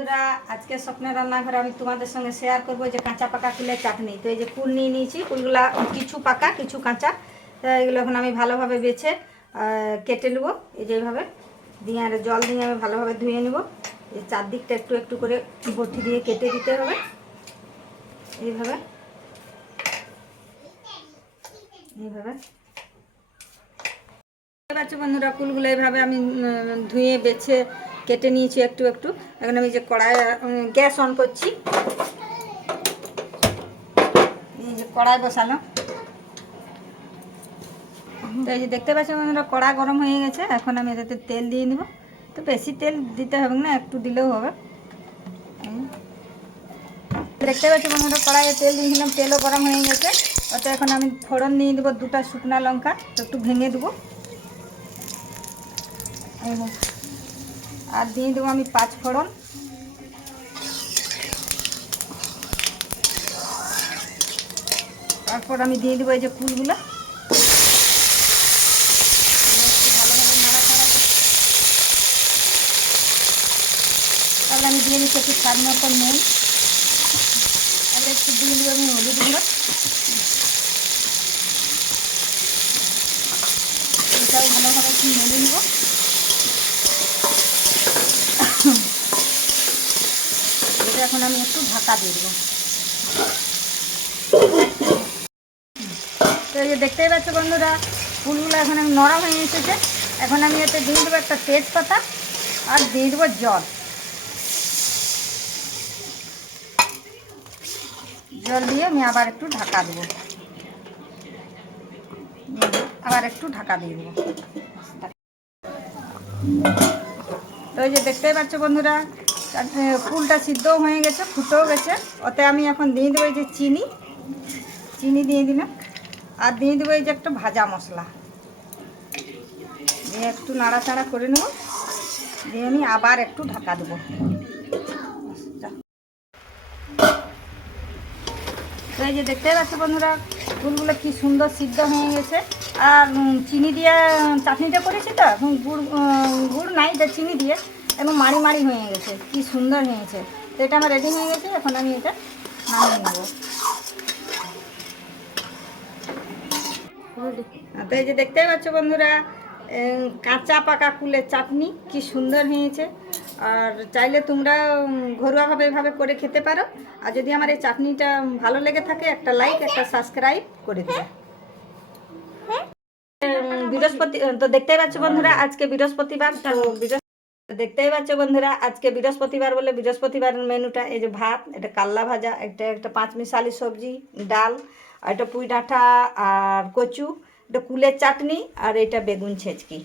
বন্ধুরা, আজকে স্বপ্নের রান্নাঘরে আমি তোমাদের সঙ্গে শেয়ার করবো যে কাঁচা পাকা কুলের চাটনি। তো এই যে কুল নিয়ে নিয়েছি, কুলগুলা কিছু পাকা কিছু কাঁচা। তো এগুলো এখন আমি ভালোভাবে বেছে কেটে নেবো। এই যে এইভাবে দিয়ে আর জল দিয়ে আমি ভালোভাবে ধুয়ে নেবো। এই চারদিকটা একটু একটু করে বটি দিয়ে কেটে দিতে হবে এইভাবে এইভাবে। দেখতে পাচ্ছ বন্ধুরা, কুলগুলো এইভাবে আমি ধুয়ে বেছে কেটে নিয়েছি একটু একটু। এখন আমি যে কড়াই গ্যাস অন করছি, এই যে কড়াই বসানো। তো এই যে দেখতে পাচ্ছি বন্ধুরা, কড়া গরম হয়ে গেছে। এখন আমি এটাতে তেল দিয়ে নিব। তো বেশি তেল দিতে হবে না, একটু দিলেও হবে। দেখতে পাচ্ছি বন্ধুরা, কড়াইয়ে তেল দিয়েছিলাম, তেলও গরম হয়ে গেছে। ওতে এখন আমি ফোড়ন দিয়ে দেবো 2টা শুকনো লঙ্কা। তো একটু ভেঙে দেবো আর দিয়ে দেবো আমি 5 ফোড়ন। তারপর আমি দিয়ে দেবো এই যে কুলগুলো। ভালোভাবে নাড়াচাড়া তাহলে আমি দিয়ে দিচ্ছি একটু স্বাদ মতো নুন, আর একটু দিয়ে দেবো আমি হলুদ গুঁড়ো। এটাও ভালোভাবে একটু নেড়ে নেব। এটা এখন আমি একটু ঢাকা দিয়ে দেবো। তো এই যে দেখতেই পাচ্ছ বন্ধুরা, ফুলগুলো এখন আমি নরম হয়ে এসেছে। এখন আমি এতে দিয়ে দেবো একটা তেজপাতা আর দিয়ে দেবো জল। জল দিয়ে আমি আবার একটু ঢাকা দেবো, আবার একটু ঢাকা দিয়ে দেবো। তো এই যে দেখতেই পাচ্ছ বন্ধুরা, ফুলটা সিদ্ধও হয়ে গেছে, ফুটেও গেছে। ওতে আমি এখন দিয়ে দেবো এই যে চিনি দিয়ে দিলাম, আর দিয়ে দেবো এই যে একটা ভাজা মশলা দিয়ে একটু নাড়াচাড়া করে নেব। দিয়ে আমি আবার একটু ঢাকা দেবো। তো এই যে দেখতেই পাচ্ছ বন্ধুরা, ফুলগুলো কি সুন্দর সিদ্ধ হয়ে গেছে। আর চিনি দিয়ে চাটনিটা করেছি, তো এখন গুড় নাই, এটা চিনি দিয়ে এবং মাড়ি মাড়ি হয়ে গেছে, কি সুন্দর হয়েছে। তো এটা আমার রেডি হয়ে গেছে। এখন আমি এটা নামিয়ে নেব। তো এই যে দেখতেই পাচ্ছ বন্ধুরা, কাঁচা পাকা কুলের চাটনি কি সুন্দর হয়েছে। আর চাইলে তোমরা ঘরোয়াভাবে এভাবে করে খেতে পারো। আর যদি আমার এই চাটনিটা ভালো লেগে থাকে, একটা লাইক একটা সাবস্ক্রাইব করে দেবে। বৃহস্পতি তো দেখতেই পাচ্ছ বন্ধুরা, আজকে বৃহস্পতিবার। তো দেখতেই পাচ্ছ বন্ধুরা, আজকে বৃহস্পতিবার বলে বৃহস্পতিবারের মেনুটা এই যে ভাত, এটা কাল্লা ভাজা, একটা 5 মিশালি সবজি, ডাল, আর এটা পুঁই ডাঁটা আর কচু, এটা কুলের চাটনি, আর এটা বেগুন ছেঁচকি।